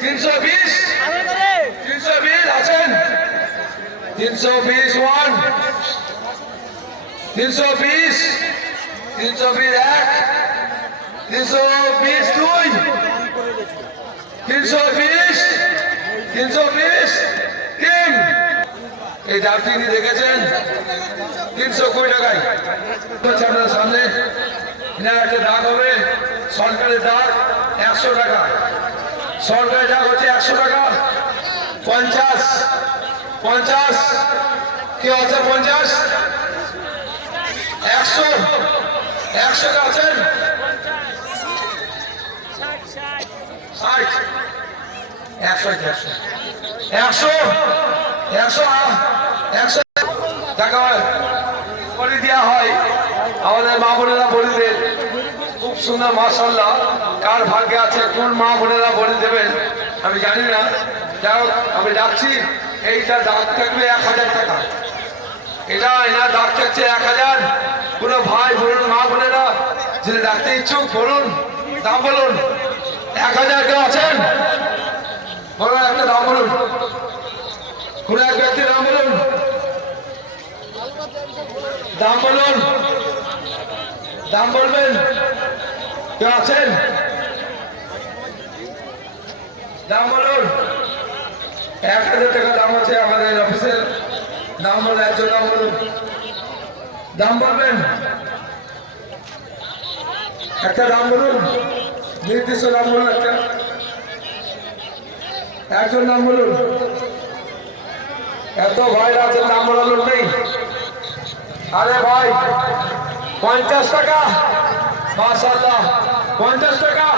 320 আছেন 320 1 320 320 1 320 2 320 320 3 এই দাবটি দেখেছেন 320 টাকায় আপনার সামনে একটা দাগ হবে সরকারের দাগ 100 টাকা সরকারের দাগ হচ্ছে 100 টাকা 50 50 কি আছে 50 100 100 টা আছেন 60 100 টাকা বলি দেওয়া হয় আমাদের মা বোনেরা বলি দেন খুব সুন্দর মাশাআল্লাহ কার ভাগ্যে আছে কোন মা বোনেরা বলি দেবেন আমি জানি না যাই হোক আমি যাচ্ছি এইটা দাগ থাকবে 1000 টাকা এটা এনার দাগ থাকছে 1000 কোনো ভাই বলুন মা বোনেরা যিনি ডাকতে ইচ্ছুক বলুন দাম বলুন 1000 কেউ আছেন বলুন একটা দাম বলুন কোন এক ব্যক্তির দাম বলুন দাম বলুন দাম বলবেন কেউ আছেন দাম বলুন 1000 টাকা দাম আছে আমাদের অফিসের দাম বলুন একজন দাম বলুন দাম বলবেন একটা দাম বলুন নির্দিষ্ট দাম বলুন একটা একজন নাম বলুন এত ভাইরা আছেন নাম বলার নেই আরে ভাই 50 টাকা মাশাআল্লাহ 50 টাকা